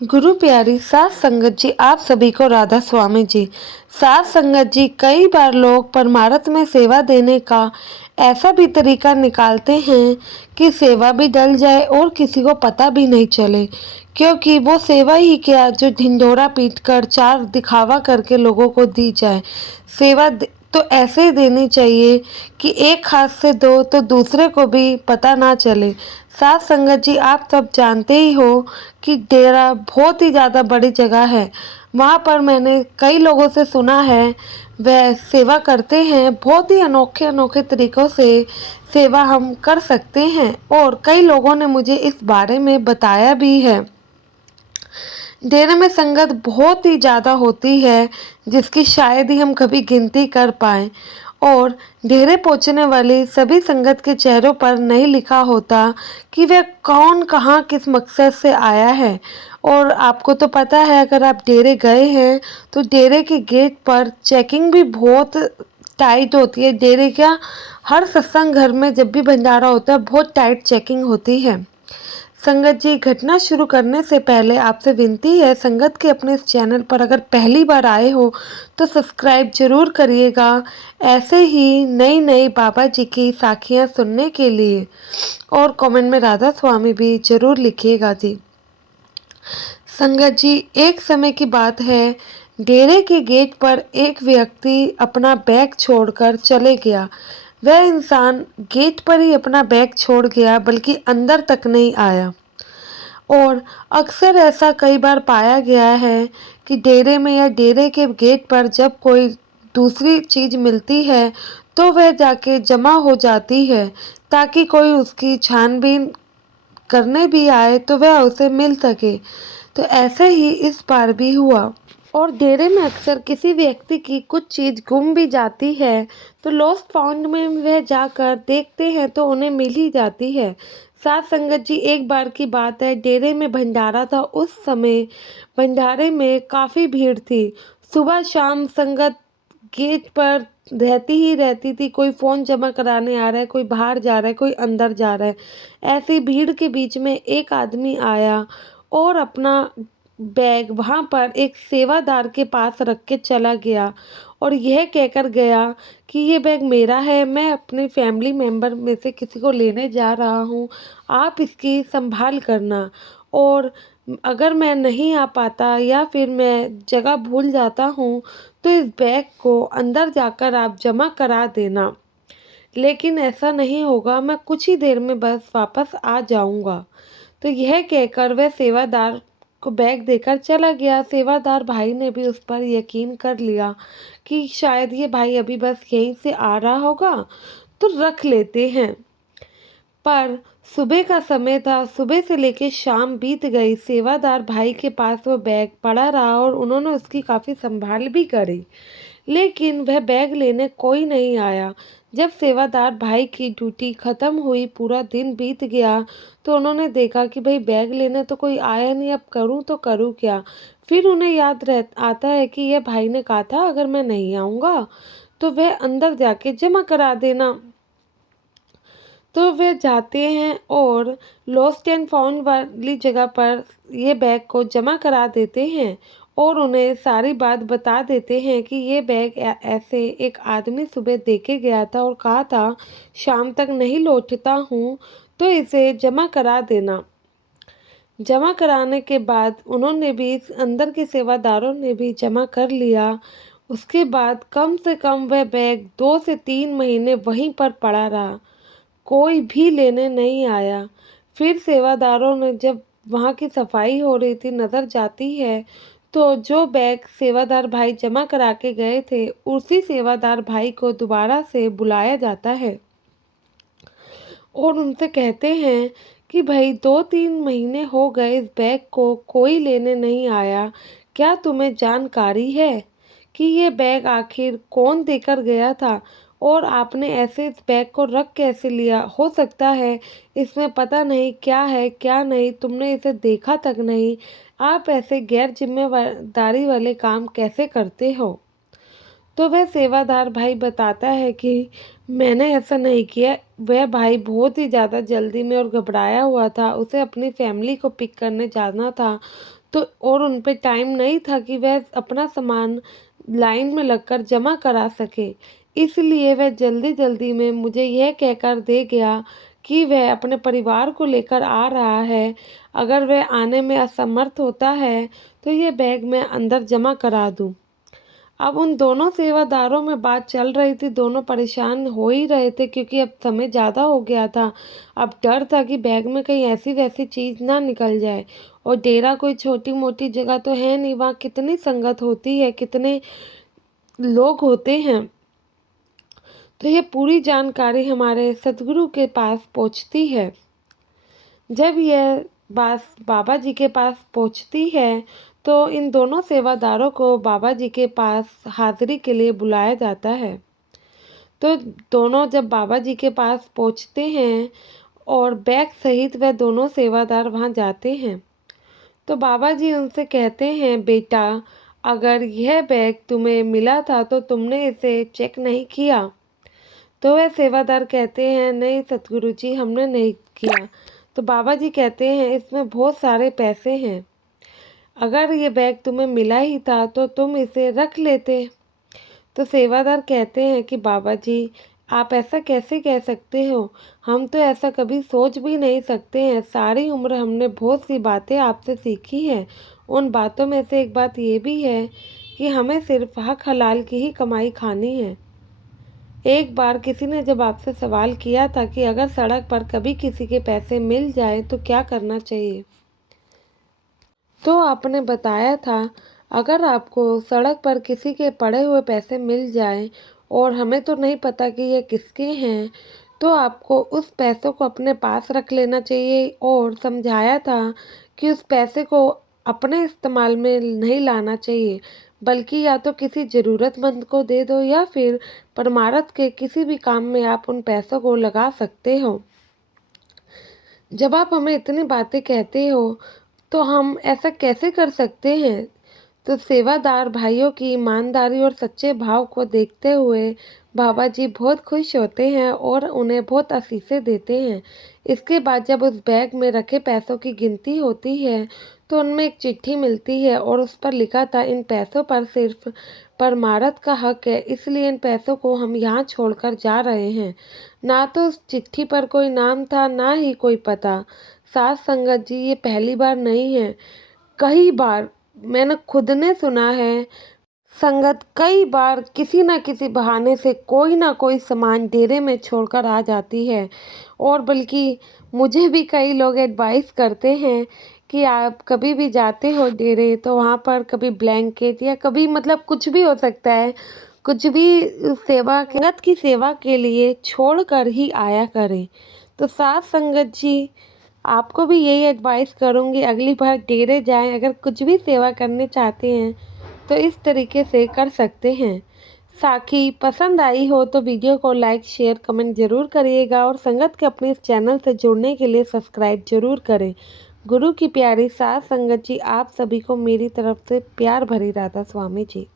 गुरु प्यारी सात संगत जी, आप सभी को राधा स्वामी जी। सात संगत जी, कई बार लोग परमार्थ में सेवा देने का ऐसा भी तरीका निकालते हैं कि सेवा भी डल जाए और किसी को पता भी नहीं चले, क्योंकि वो सेवा ही क्या जो ढिंढोरा पीटकर चार दिखावा करके लोगों को दी जाए। तो ऐसे ही देनी चाहिए कि एक हाथ से दो तो दूसरे को भी पता ना चले। सात संगत जी, आप सब जानते ही हो कि डेरा बहुत ही ज़्यादा बड़ी जगह है। वहाँ पर मैंने कई लोगों से सुना है, वह सेवा करते हैं। बहुत ही अनोखे अनोखे तरीक़ों से सेवा हम कर सकते हैं और कई लोगों ने मुझे इस बारे में बताया भी है। डेरे में संगत बहुत ही ज़्यादा होती है, जिसकी शायद ही हम कभी गिनती कर पाएँ, और डेरे पहुँचने वाली सभी संगत के चेहरों पर नहीं लिखा होता कि वह कौन कहाँ किस मकसद से आया है। और आपको तो पता है, अगर आप डेरे गए हैं तो डेरे के गेट पर चेकिंग भी बहुत टाइट होती है। डेरे क्या, हर सत्संग घर में जब भी भंडारा होता है बहुत टाइट चेकिंग होती है। संगत जी, घटना शुरू करने से पहले आपसे विनती है, संगत के अपने इस चैनल पर अगर पहली बार आए हो तो सब्सक्राइब जरूर करिएगा, ऐसे ही नई नई बाबा जी की साखियाँ सुनने के लिए। और कमेंट में राधा स्वामी भी जरूर लिखिएगा जी। संगत जी, एक समय की बात है, डेरे के गेट पर एक व्यक्ति अपना बैग छोड़कर चले गया। वह इंसान गेट पर ही अपना बैग छोड़ गया, बल्कि अंदर तक नहीं आया। और अक्सर ऐसा कई बार पाया गया है कि डेरे में या डेरे के गेट पर जब कोई दूसरी चीज़ मिलती है तो वह जाके जमा हो जाती है, ताकि कोई उसकी छानबीन करने भी आए तो वह उसे मिल सके। तो ऐसे ही इस बार भी हुआ। और डेरे में अक्सर किसी व्यक्ति की कुछ चीज़ गुम भी जाती है, तो लॉस्ट फाउंड में वह जाकर देखते हैं तो उन्हें मिल ही जाती है। साथ संगत जी, एक बार की बात है, डेरे में भंडारा था। उस समय भंडारे में काफ़ी भीड़ थी। सुबह शाम संगत गेट पर रहती ही रहती थी। कोई फ़ोन जमा कराने आ रहा है, कोई बाहर जा रहा है, कोई अंदर जा रहा है। ऐसी भीड़ के बीच में एक आदमी आया और अपना बैग वहाँ पर एक सेवादार के पास रख के चला गया और यह कहकर गया कि ये बैग मेरा है, मैं अपने फैमिली मेम्बर में से किसी को लेने जा रहा हूँ, आप इसकी संभाल करना। और अगर मैं नहीं आ पाता या फिर मैं जगह भूल जाता हूँ तो इस बैग को अंदर जाकर आप जमा करा देना, लेकिन ऐसा नहीं होगा, मैं कुछ ही देर में बस वापस आ जाऊँगा। तो यह कहकर वह सेवादार को बैग देकर चला गया। सेवादार भाई ने भी उस पर यकीन कर लिया कि शायद ये भाई अभी बस यहीं से आ रहा होगा, तो रख लेते हैं। पर सुबह का समय था, सुबह से लेकर शाम बीत गई, सेवादार भाई के पास वो बैग पड़ा रहा और उन्होंने उसकी काफ़ी संभाल भी करी, लेकिन वह बैग लेने कोई नहीं आया। जब सेवादार भाई की ड्यूटी ख़त्म हुई, पूरा दिन बीत गया, तो उन्होंने देखा कि भाई बैग लेने तो कोई आया नहीं, अब करूं तो करूं क्या। फिर उन्हें याद आता है कि यह भाई ने कहा था अगर मैं नहीं आऊँगा तो वह अंदर जाके जमा करा देना। तो वे जाते हैं और लॉस्ट एंड फाउंड वाली जगह पर ये बैग को जमा करा देते हैं और उन्हें सारी बात बता देते हैं कि ये बैग ऐसे एक आदमी सुबह देके गया था और कहा था शाम तक नहीं लौटता हूँ, तो इसे जमा करा देना। जमा कराने के बाद उन्होंने भी, अंदर के सेवादारों ने भी जमा कर लिया। उसके बाद कम से कम वह बैग 2 से 3 महीने वहीं पर पड़ा रहा, कोई भी लेने नहीं आया। फिर सेवादारों ने, जब वहाँ की सफाई हो रही थी, नज़र जाती है तो जो बैग सेवादार भाई जमा करा के गए थे, उसी सेवादार भाई को दोबारा से बुलाया जाता है और उनसे कहते हैं कि भाई 2-3 महीने हो गए इस बैग को कोई लेने नहीं आया, क्या तुम्हें जानकारी है कि ये बैग आखिर कौन देकर गया था और आपने ऐसे इस बैग को रख कैसे लिया। हो सकता है इसमें पता नहीं क्या है क्या नहीं, तुमने इसे देखा तक नहीं, आप ऐसे गैर जिम्मेदारी वाले काम कैसे करते हो। तो वह सेवादार भाई बताता है कि मैंने ऐसा नहीं किया। वह भाई बहुत ही ज़्यादा जल्दी में और घबराया हुआ था, उसे अपनी फैमिली को पिक करने जाना था, तो और उन पे टाइम नहीं था कि वह अपना सामान लाइन में लगकर जमा करा सके। इसलिए वह जल्दी-जल्दी में मुझे यह कहकर दे गया कि वह अपने परिवार को लेकर आ रहा है। अगर वह आने में असमर्थ होता है तो ये बैग मैं अंदर जमा करा दूँ। अब उन दोनों सेवादारों में बात चल रही थी, दोनों परेशान हो ही रहे थे क्योंकि अब समय ज़्यादा हो गया था। अब डर था कि बैग में कहीं ऐसी-वैसी चीज़ ना निकल जाए, और डेरा कोई छोटी-मोटी जगह तो है नहीं, वहाँ कितनी संगत होती है, कितने लोग होते हैं। तो ये पूरी जानकारी हमारे सद्गुरु के पास पहुँचती है। जब यह बात बाबा जी के पास पहुँचती है, तो इन दोनों सेवादारों को बाबा जी के पास हाज़िरी के लिए बुलाया जाता है। तो दोनों जब बाबा जी के पास पहुँचते हैं और बैग सहित वह दोनों सेवादार वहाँ जाते हैं, तो बाबा जी उनसे कहते हैं, बेटा, अगर यह बैग तुम्हें मिला था तो तुमने इसे चेक नहीं किया? तो वह सेवादार कहते हैं, नहीं सतगुरु जी, हमने नहीं किया। तो बाबा जी कहते हैं, इसमें बहुत सारे पैसे हैं, अगर ये बैग तुम्हें मिला ही था तो तुम इसे रख लेते। तो सेवादार कहते हैं कि बाबा जी, आप ऐसा कैसे कह सकते हो? हम तो ऐसा कभी सोच भी नहीं सकते हैं। सारी उम्र हमने बहुत सी बातें आपसे सीखी हैं। उन बातों में से एक बात ये भी है कि हमें सिर्फ हक हलाल की ही कमाई खानी है। एक बार किसी ने जब आपसे सवाल किया था कि अगर सड़क पर कभी किसी के पैसे मिल जाए तो क्या करना चाहिए, तो आपने बताया था, अगर आपको सड़क पर किसी के पड़े हुए पैसे मिल जाएं और हमें तो नहीं पता कि ये किसके हैं, तो आपको उस पैसों को अपने पास रख लेना चाहिए, और समझाया था कि उस पैसे को अपने इस्तेमाल में नहीं लाना चाहिए, बल्कि या तो किसी ज़रूरतमंद को दे दो या फिर परमार्थ के किसी भी काम में आप उन पैसों को लगा सकते हो। जब आप हमें इतनी बातें कहते हो तो हम ऐसा कैसे कर सकते हैं? तो सेवादार भाइयों की ईमानदारी और सच्चे भाव को देखते हुए बाबा जी बहुत खुश होते हैं और उन्हें बहुत आशीषें देते हैं। इसके बाद जब उस बैग में रखे पैसों की गिनती होती है, तो उनमें एक चिट्ठी मिलती है और उस पर लिखा था, इन पैसों पर सिर्फ परमार्थ का हक है, इसलिए इन पैसों को हम यहाँ छोड़कर जा रहे हैं। ना तो उस चिट्ठी पर कोई नाम था, ना ही कोई पता। साथ संगत जी, ये पहली बार नहीं है, कई बार मैंने खुद ने सुना है, संगत कई बार किसी न किसी बहाने से कोई ना कोई सामान डेरे में छोड़कर आ जाती है, और बल्कि मुझे भी कई लोग एडवाइस करते हैं कि आप कभी भी जाते हो डेरे तो वहाँ पर कभी ब्लैंकेट या कभी मतलब कुछ भी हो सकता है, कुछ भी संगत की सेवा के लिए छोड़ कर ही आया करें। तो साथ संगत जी, आपको भी यही एडवाइस करूँगी, अगली बार डेरे जाएं, अगर कुछ भी सेवा करने चाहते हैं तो इस तरीके से कर सकते हैं। साखी पसंद आई हो तो वीडियो को लाइक, शेयर, कमेंट ज़रूर करिएगा, और संगत के अपने इस चैनल से जुड़ने के लिए सब्सक्राइब ज़रूर करें। गुरु की प्यारी साथ संगत जी, आप सभी को मेरी तरफ से प्यार भरी राधा स्वामी जी।